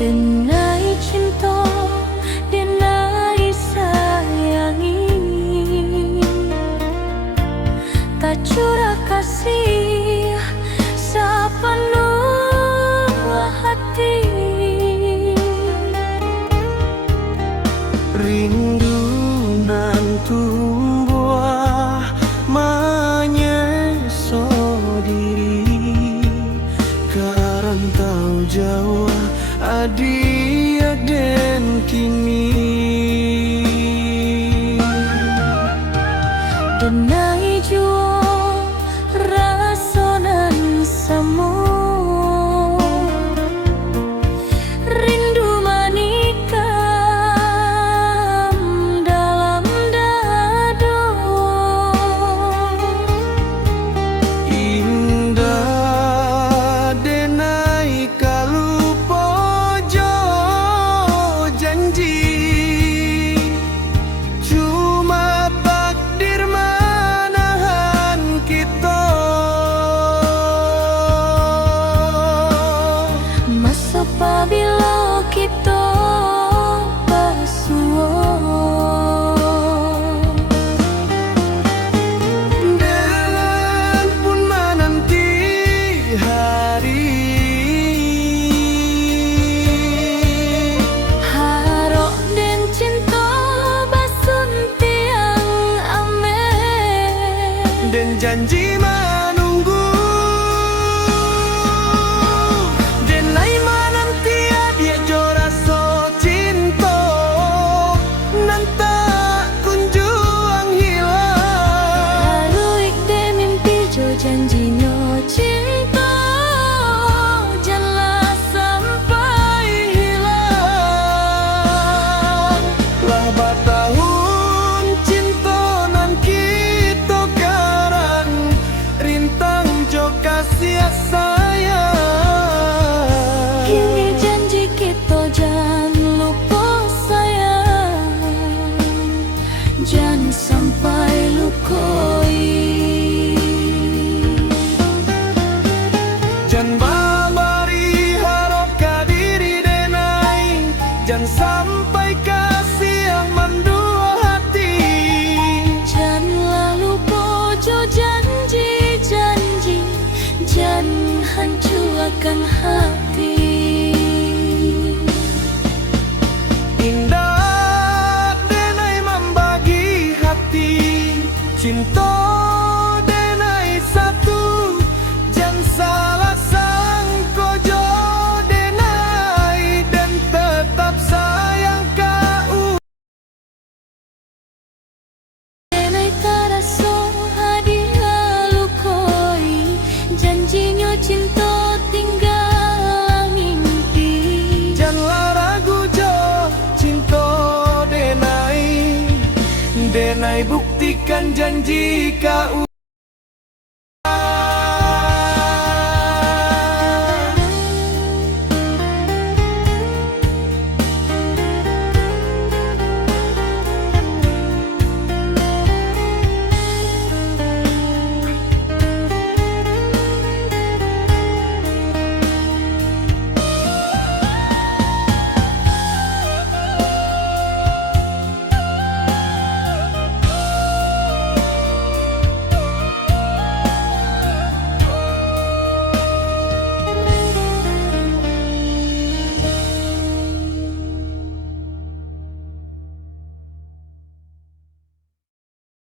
Denai cinta, denai sayangi, tak curah kasih sepenuh hati. Rindu nan tumbuh menyesal diri, kerantau jauh adia dan kini. Denai jua rasonan semu, rindu manikam dalam dado. Indah denai kalau pojo janji, cuma takdir menahan kita. Masa apabila kita bersua, dan pun menanti hari harok dan cinta basun tiang ame, dan janji menunggu. Denai menanti dia jora so cinta, nan tak kunjung hilang. haruik de mimpi jo janjinya cinta, janganlah sampai hilang. Lah batahun cinta nan kita karang, rintang jo kasih sayang. Kini janji kita jangan lupa sayang, jangan sampai lukoi. Jan babari harap kadiri denai, jan sampai kasih yang mendua hati. Janganlah lupa jo janji-janji, jangan hancurkan hati. Indah denai membagi hati, cinta denai satu, jan salah sangko denai, dan tetap sayang kau. Denai terasa hadiah lukoi, janjinya cinta tinggal mimpi. Janganlah ragu jo cinta denai, denai buktikan janji kau.